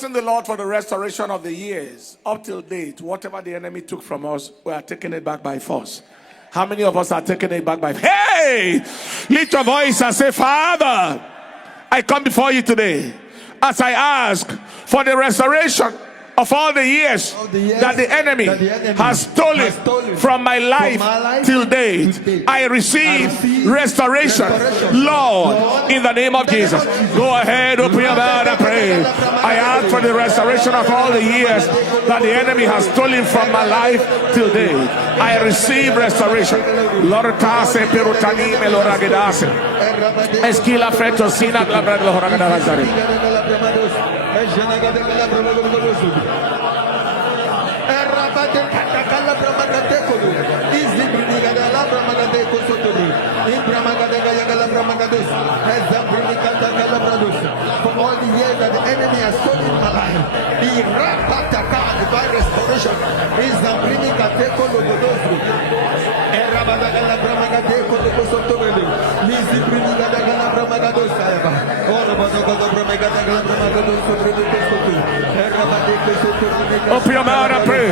Thank the Lord for the restoration of the years. Up till date, whatever the enemy took from us, we are taking it back by force. How many of us are taking it back by force? Hey! Lift your voice and say, Father, I come before you today as I ask for the restoration of all the years that the enemy has stolen from my life till date. I receive restoration, Lord, in the name of Jesus. Go ahead, open your mouth and pray. I ask for the restoration of all the years that the enemy has stolen from my life till date. I receive restoration. Lord, tase perutani meloragedase. Esquila fretosina glabrado horagadazare. For all the years that the enemy has stolen my life, the rapataka divine restoration is the bringing kateko logodosu. Erabadagala bramagadeko logosotorele. Nisi bringing gadagala bramagadosa. Open your mouth and pray.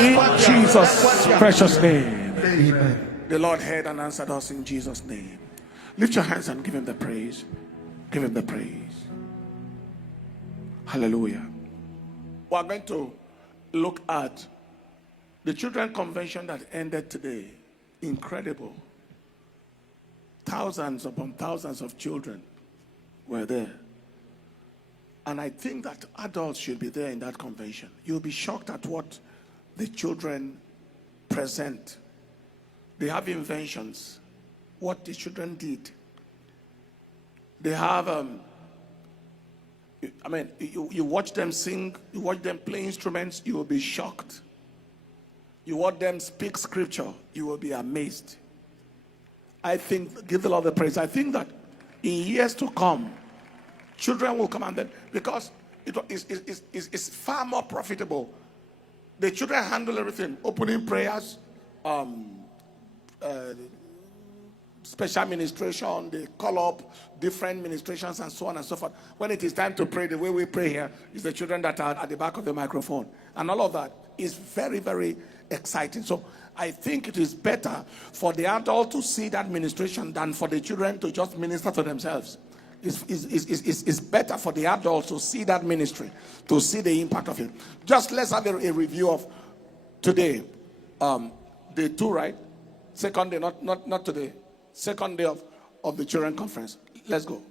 In Jesus' precious name. Amen. The Lord heard and answered us in Jesus' name. Lift your hands and give him the praise. Give him the praise. Hallelujah. We are going to look at the children convention that ended today. Incredible. Thousands upon thousands of children were there. And I think that adults should be there in that convention. You'll be shocked at what the children present. They have inventions. What the children did. They have, you watch them sing, you watch them play instruments, you will be shocked. You watch them speak scripture, you will be amazed. I think, give the Lord the praise. I think that in years to come, children will come and then, because it's far more profitable The children handle everything, opening prayers, special ministration, they call up different ministrations and so on and so forth. When it is time to pray, the way we pray here is the children that are at the back of the microphone. And all of that is very, very exciting. So I think it is better for the adult to see that ministration than for the children to just minister to themselves. It's better for the adults to see that ministry, to see the impact of it. Just let's have a review of today. Day 2, right? Second day, not today. Second day of the children conference. Let's go.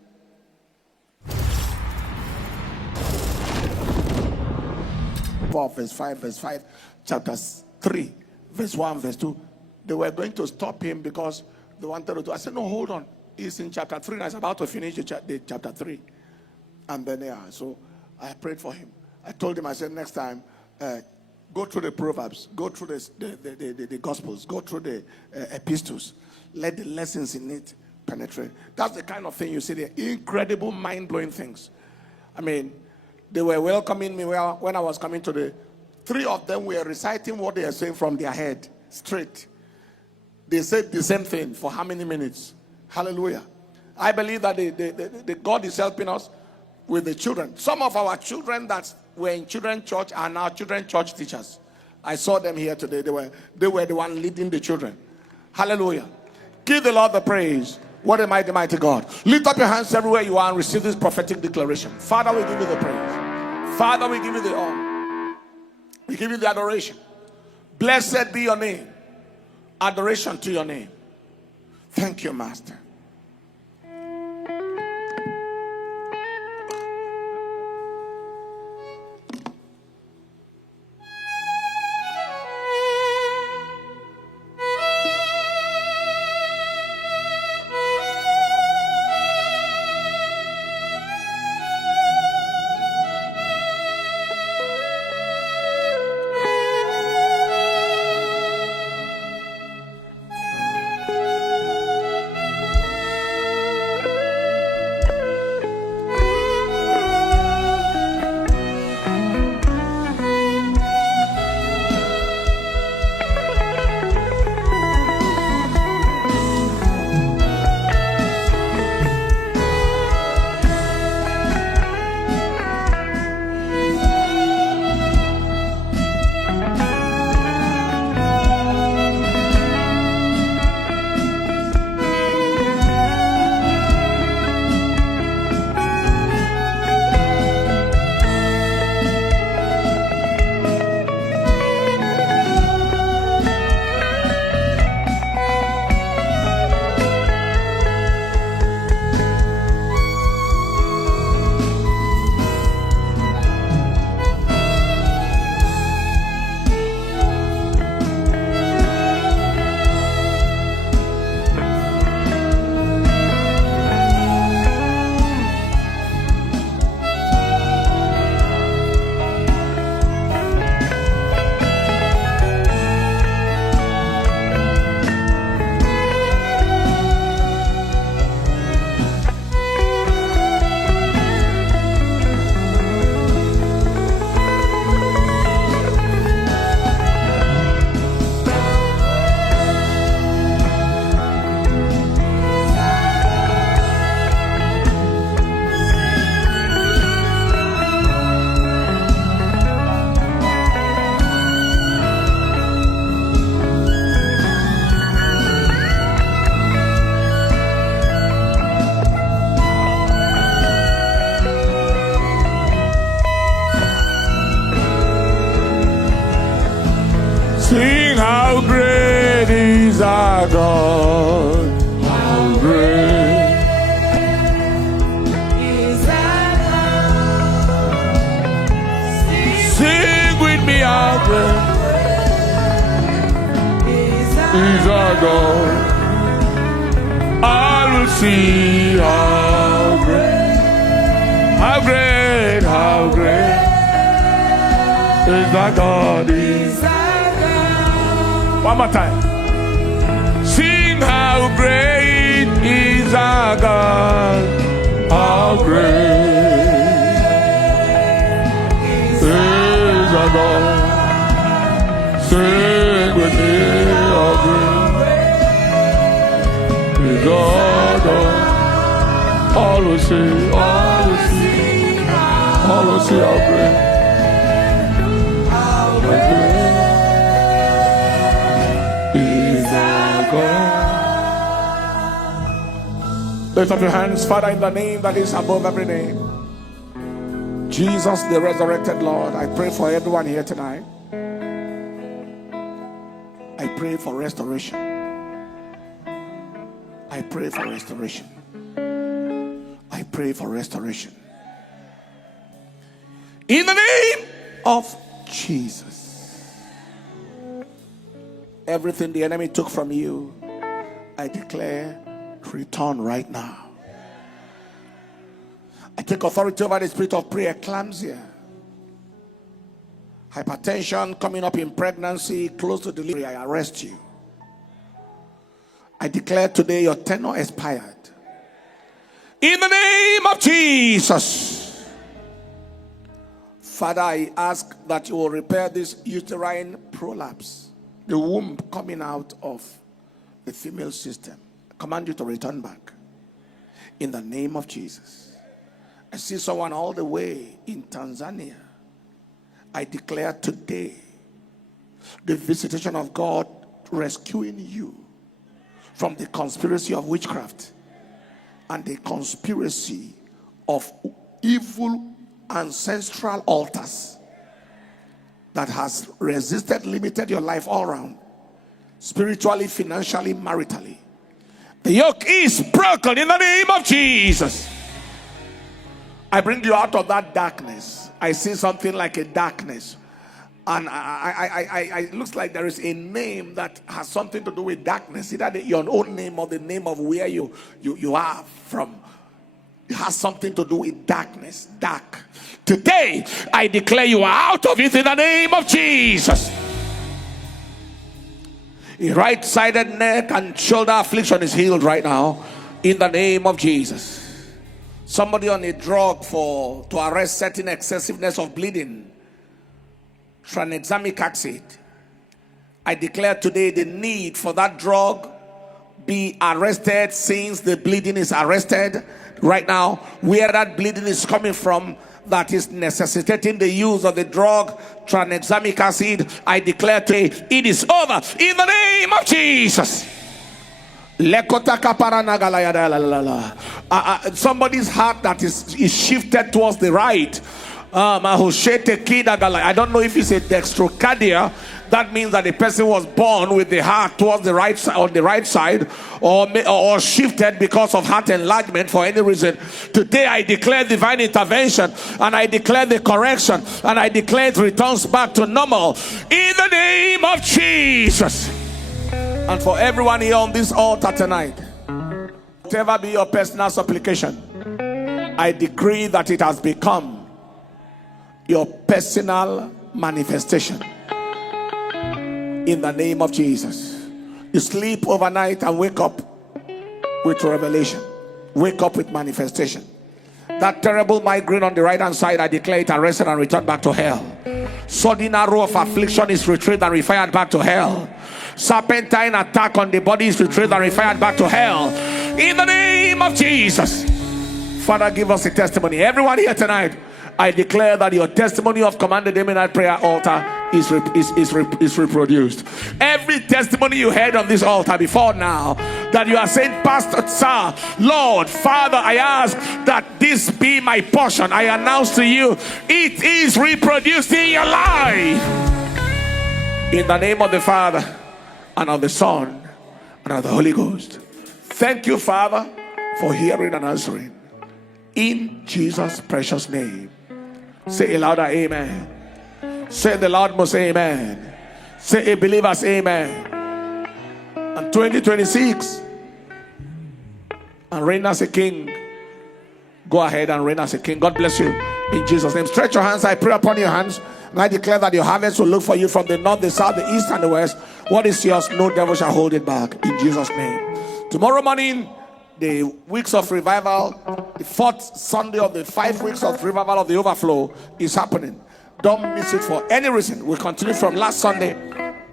Verse 5, chapter 3, verse 1, verse 2. They were going to stop him because they wanted to do. I said, no, hold on. He's in chapter 3 and I was about to finish the chapter 3. And then, so I prayed for him. I told him, I said, next time, go through the Proverbs, go through the Gospels, go through the epistles. Let the lessons in it penetrate. That's the kind of thing you see there. Incredible, mind-blowing things. I mean, they were welcoming me when I was coming to the... 3 of them were reciting what they are saying from their head, straight. They said the same thing for how many minutes? Hallelujah. I believe that the God is helping us with the children. Some of our children that were in children's church are now children's church teachers. I saw them here today. They were the one leading the children. Hallelujah. Give the Lord the praise. What a mighty, mighty God. Lift up your hands everywhere you are and receive this prophetic declaration. Father, we give you the praise. Father, we give you the honor. We give you the adoration. Blessed be your name. Adoration to your name. Thank you, Master. Sing how great is our God. How great is our God. Sing with me how great is our God. I will see how great is our God. One more time. Sing how great is our God. How great is our God. see, all will see, all will see how great, how great is our God. Lift up your hands, Father, in the name that is above every name, Jesus, the resurrected Lord. I pray for everyone here tonight. I pray for restoration. I pray for restoration. I pray for restoration. In the name of Jesus. Everything the enemy took from you, I declare, return right now. I take authority over the spirit of preeclampsia, hypertension coming up in pregnancy, close to delivery. I arrest you. I declare today your tenure expired. In the name of Jesus. Father, I ask that you will repair this uterine prolapse, the womb coming out of the female system. I command you to return back. In the name of Jesus. I see someone all the way in Tanzania. I declare today the visitation of God rescuing you from the conspiracy of witchcraft and the conspiracy of evil ancestral altars that has resisted, limited your life all around, spiritually, financially, maritally. The yoke is broken in the name of Jesus. I bring you out of that darkness. I see something like a darkness. And it looks like there is a name that has something to do with darkness. Either your own name or the name of where you are from. It has something to do with darkness. Dark. Today, I declare you are out of it in the name of Jesus. A right-sided neck and shoulder affliction is healed right now in the name of Jesus. Somebody on a drug to arrest certain excessiveness of bleeding, tranexamic acid. I declare today the need for that drug be arrested since the bleeding is arrested right now. Where that bleeding is coming from that is necessitating the use of the drug tranexamic acid, I declare today it is over in the name of Jesus. Somebody's heart that is shifted towards the right. I don't know if it's a dextrocardia. That means that the person was born with the heart towards the right side, on the right side, or shifted because of heart enlargement for any reason. Today I declare divine intervention, and I declare the correction, and I declare it returns back to normal in the name of Jesus. And for everyone here on this altar tonight, whatever be your personal supplication, I decree that it has become your personal manifestation in the name of Jesus. You sleep overnight and wake up with revelation, wake up with manifestation. That terrible migraine on the right hand side, I declare it arrested and returned back to hell. Sudden arrow of affliction is retrieved and refired back to hell. Serpentine attack on the body is retrieved and refired back to hell in the name of Jesus. Father, give us a testimony. Everyone here tonight, I declare that your testimony of commanded day midnight prayer altar is reproduced. Every testimony you heard on this altar before now, that you are saying, Pastor, sir, Lord, Father, I ask that this be my portion. I announce to you, it is reproduced in your life. In the name of the Father, and of the Son, and of the Holy Ghost. Thank you, Father, for hearing and answering. In Jesus' precious name. Say a louder amen. Say the Lord must say amen. Say a believer's amen. And 2026, and reign as a king. Go ahead and reign as a king. God bless you in Jesus' name. Stretch your hands. I pray upon your hands, and I declare that your harvest will look for you from the north, the south, the east, and the west. What is yours, no devil shall hold it back in Jesus' name. Tomorrow morning, the weeks of revival, the fourth Sunday of the 5 weeks of revival of the overflow is happening. Don't miss it for any reason. We'll continue from last Sunday,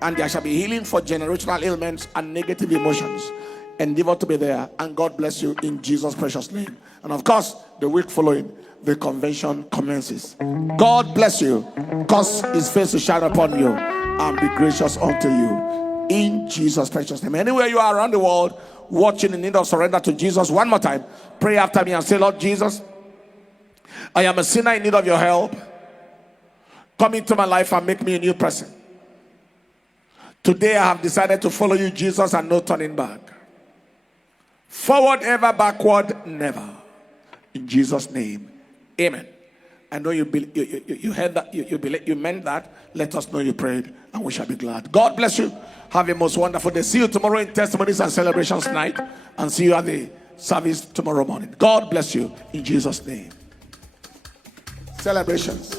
and there shall be healing for generational ailments and negative emotions Endeavor to be there. And God bless you in Jesus' precious name. And of course, the week following, the convention commences. God bless you. Cause his face to shine upon you and be gracious unto you. In Jesus' precious name. Anywhere you are around the world, watching in need of surrender to Jesus, one more time, pray after me and say, Lord Jesus, I am a sinner in need of your help. Come into my life and make me a new person. Today I have decided to follow you, Jesus, and no turning back. Forward ever, backward never. In Jesus' name, amen. I know you heard that, you meant that. Let us know you prayed, and we shall be glad. God bless you. Have a most wonderful day. See you tomorrow in Testimonies and Celebrations night, and see you at the service tomorrow morning. God bless you in Jesus' name. Celebrations.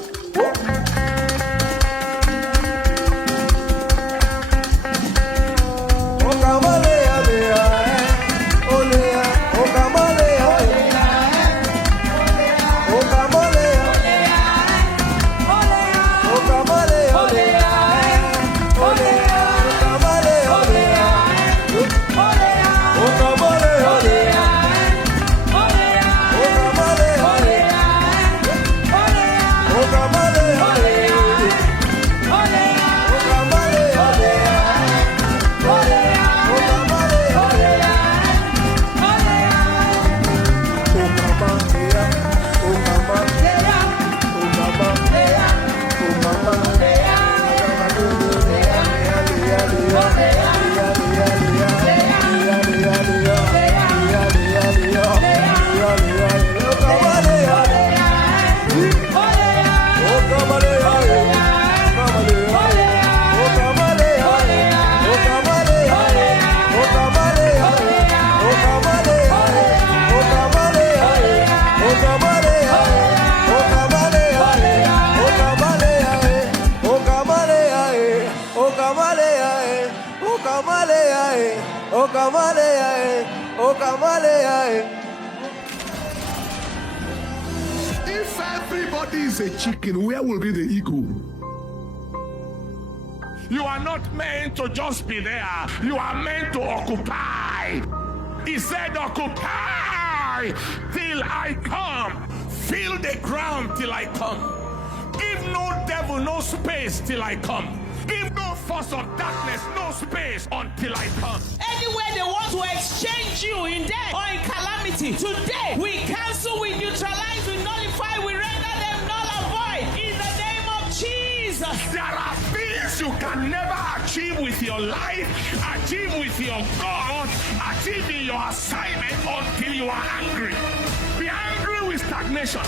If everybody is a chicken, where will be the eagle? You are not meant to just be there. You are meant to occupy. He said, occupy till I come. Fill the ground till I come. Give no devil no space till I come. Give no force of darkness no space until I come. Anywhere they want to exchange you in death or in calamity, today we cancel, we neutralize, we nullify, we render them null and void in the name of Jesus. There are things you can never achieve with your life, achieve with your God, achieve in your assignment until you are angry. Be angry with stagnation.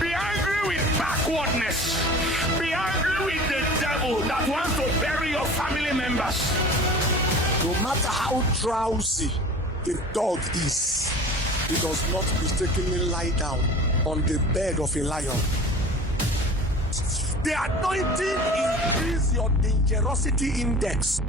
Be angry with backwardness. Be angry with the devil that wants to bury your family members. No matter how drowsy the dog is, he does not mistakenly lie down on the bed of a lion. The anointing increases your dangerosity index.